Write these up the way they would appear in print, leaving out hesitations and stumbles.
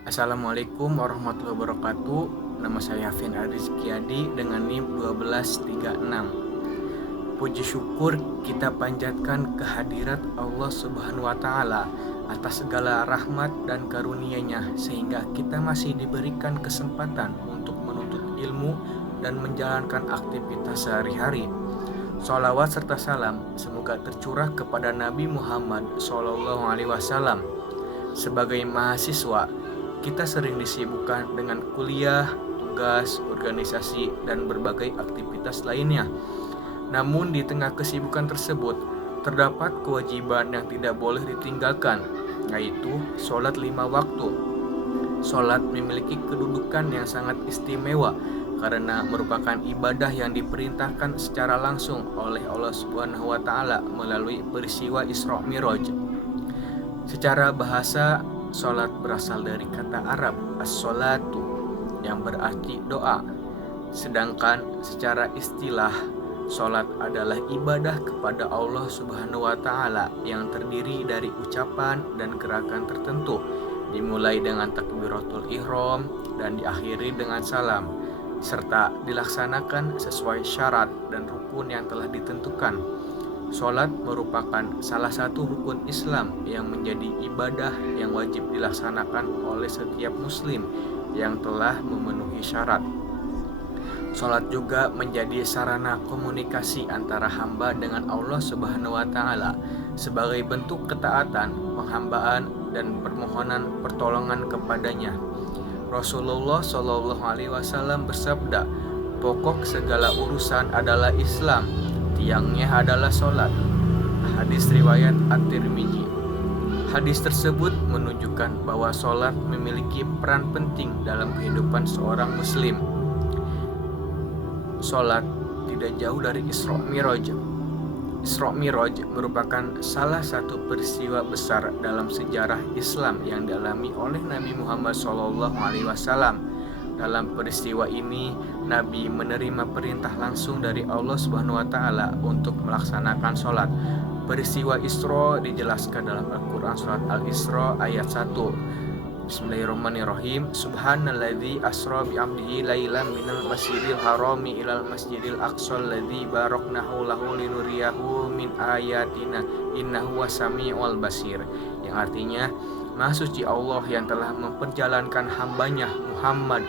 Assalamualaikum warahmatullahi wabarakatuh. Nama saya Hafin Rizkyadi dengan NIM 1236. Puji syukur kita panjatkan kehadirat Allah Subhanahu wa taala atas segala rahmat dan karunia-Nya sehingga kita masih diberikan kesempatan untuk menuntut ilmu dan menjalankan aktivitas sehari-hari. Sholawat serta salam semoga tercurah kepada Nabi Muhammad SAW. Sebagai mahasiswa, kita sering disibukkan dengan kuliah, tugas, organisasi, dan berbagai aktivitas lainnya. Namun di tengah kesibukan tersebut, terdapat kewajiban yang tidak boleh ditinggalkan, yaitu sholat 5 waktu. Sholat memiliki kedudukan yang sangat istimewa karena merupakan ibadah yang diperintahkan secara langsung oleh Allah Subhanahu wa taala melalui peristiwa Isra Mi'raj. Secara bahasa, sholat berasal dari kata Arab as-sholatu yang berarti doa. Sedangkan secara istilah, sholat adalah ibadah kepada Allah Subhanahu wa taala yang terdiri dari ucapan dan gerakan tertentu, dimulai dengan takbiratul ihram dan diakhiri dengan salam, serta dilaksanakan sesuai syarat dan rukun yang telah ditentukan. Sholat merupakan salah satu rukun Islam yang menjadi ibadah yang wajib dilaksanakan oleh setiap muslim yang telah memenuhi syarat. Sholat juga menjadi sarana komunikasi antara hamba dengan Allah Subhanahu wa taala sebagai bentuk ketaatan, penghambaan, dan permohonan pertolongan kepadanya. Rasulullah Shallallahu alaihi wasallam bersabda, "Pokok segala urusan adalah Islam, tiangnya adalah sholat." Hadis riwayat At-Tirmidzi. Hadis tersebut menunjukkan bahwa sholat memiliki peran penting dalam kehidupan seorang muslim. Sholat tidak jauh dari Isra Mi'raj. Isra Mi'raj merupakan salah satu peristiwa besar dalam sejarah Islam yang dialami oleh Nabi Muhammad SAW. Dalam peristiwa ini, Nabi menerima perintah langsung dari Allah Subhanahu wa taala untuk melaksanakan sholat. Peristiwa Isra dijelaskan dalam Al-Quran surat Al-Isra ayat 1. Bismillahirrahmanirrahim. Subhanalladzi asra bi'abdihi lailan minal masjidil harami ilal masjidil aqsal ladzi baraknahu lahu linuriyahu min ayatina innahu wasami'ul basir. Yang artinya, Maha suci Allah yang telah memperjalankan hambanya Muhammad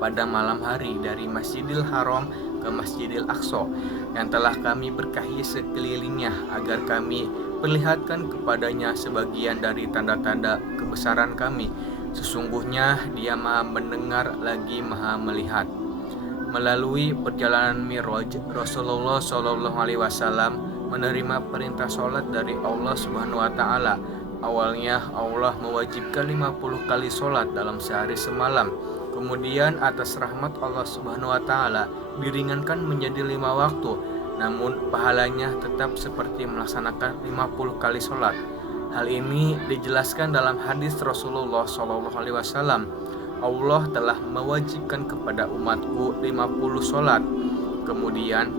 pada malam hari dari Masjidil Haram ke Masjidil Aqsa yang telah kami berkahi sekelilingnya agar kami perlihatkan kepadanya sebagian dari tanda-tanda kebesaran kami. Sesungguhnya Dia Maha mendengar lagi Maha melihat. Melalui perjalanan Mi'raj, Rasulullah Shallallahu alaihi wasallam menerima perintah sholat dari Allah Subhanahu wa taala. Awalnya Allah mewajibkan 50 kali sholat dalam sehari semalam. Kemudian atas rahmat Allah Subhanahu wa taala diringankan menjadi 5 waktu. Namun pahalanya tetap seperti melaksanakan 50 kali sholat. Hal ini dijelaskan dalam hadis Rasulullah SAW. Allah telah mewajibkan kepada umatku 50 sholat, kemudian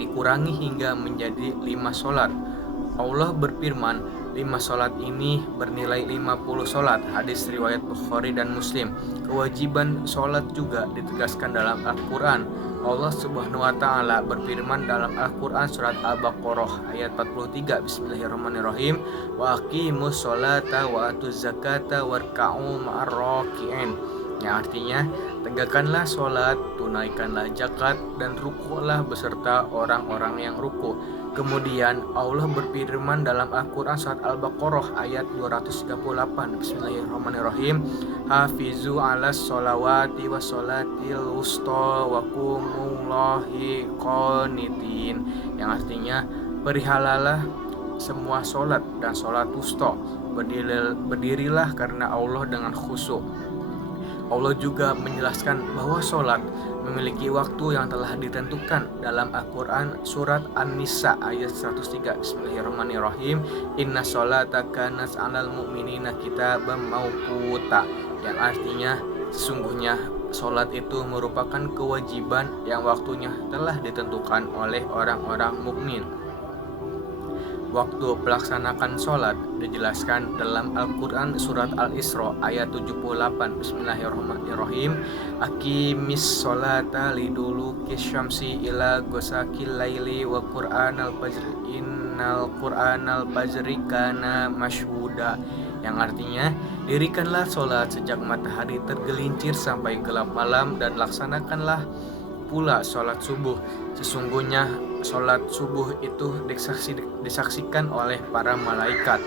dikurangi hingga menjadi 5 sholat. Allah berfirman, 5 sholat ini bernilai 50 sholat. Hadis riwayat Bukhari dan Muslim. Kewajiban sholat juga ditegaskan dalam Al-Quran. Allah Subhanahu wa taala berfirman dalam Al-Quran surat Al-Baqarah ayat 43. Bismillahirrahmanirrahim. Wa aqimus sholata wa atuz zakata warka'u ma'ar raki'in. Yang artinya, tegakkanlah sholat, tunaikanlah zakat, dan rukuklah beserta orang-orang yang ruku. Kemudian Allah berfirman dalam Al-Quran surat Al-Baqarah ayat 238. Bismillahirrahmanirrahim. Hafizu ala sholawati wa sholatil wusta wa qumullahi qanitin. Yang artinya, perihalalah semua sholat dan sholat wusta. Berdirilah karena Allah dengan khusyuk. Allah juga menjelaskan bahwa sholat memiliki waktu yang telah ditentukan dalam Al-Quran surat An-Nisa ayat 103. Bismillahirrahmanirrahim. Inna sholata kanat 'alal mu'minina kitaban mauquta. Yang artinya, sesungguhnya sholat itu merupakan kewajiban yang waktunya telah ditentukan oleh orang-orang mukmin. Waktu pelaksanakan sholat dijelaskan dalam Al-Quran surat Al-Isra ayat 78. Bismillahirrahmanirrahim. Aqimis sholata liduluki syamsi ila ghosakil laili wa qur'anal fajr innal qur'anal fajri kana masyhuda, yang artinya dirikanlah sholat sejak matahari tergelincir sampai gelap malam dan laksanakanlah pula sholat subuh. Sesungguhnya sholat subuh itu disaksikan oleh para malaikat.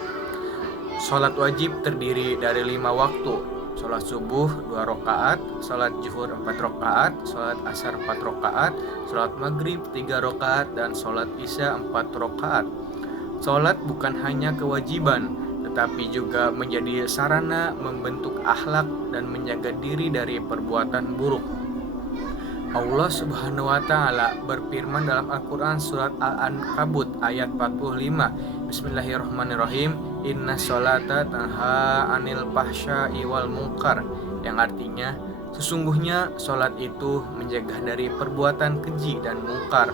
Sholat wajib terdiri dari 5 waktu. Sholat subuh 2 rakaat, sholat zuhur 4 rakaat, sholat asar 4 rakaat, sholat maghrib 3 rakaat, dan sholat isya 4 rakaat. Sholat bukan hanya kewajiban, tetapi juga menjadi sarana membentuk akhlak dan menjaga diri dari perbuatan buruk. Allah Subhanahu wa taala berfirman dalam Al-Qur'an surat Al-Ankabut ayat 45. Bismillahirrahmanirrahim. Inna sholata tanha 'anil fahsya'i wal munkar, yang artinya sesungguhnya sholat itu menjaga dari perbuatan keji dan mungkar.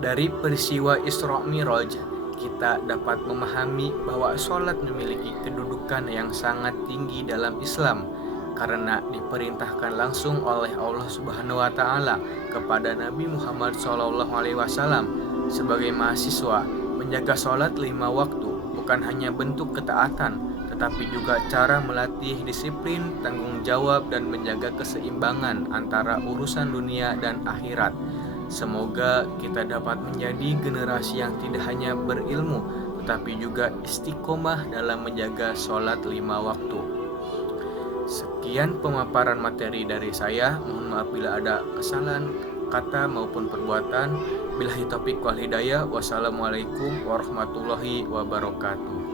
Dari peristiwa Isra Miraj, kita dapat memahami bahwa sholat memiliki kedudukan yang sangat tinggi dalam Islam, karena diperintahkan langsung oleh Allah Subhanahu wa taala kepada Nabi Muhammad SAW. Sebagai mahasiswa, menjaga sholat 5 waktu bukan hanya bentuk ketaatan, tetapi juga cara melatih disiplin, tanggung jawab, dan menjaga keseimbangan antara urusan dunia dan akhirat. Semoga kita dapat menjadi generasi yang tidak hanya berilmu, tetapi juga istiqomah dalam menjaga sholat 5 waktu. Sekian pemaparan materi dari saya. Mohon maaf bila ada kesalahan kata maupun perbuatan. Billahi taufiq wal hidayah. Wassalamualaikum warahmatullahi wabarakatuh.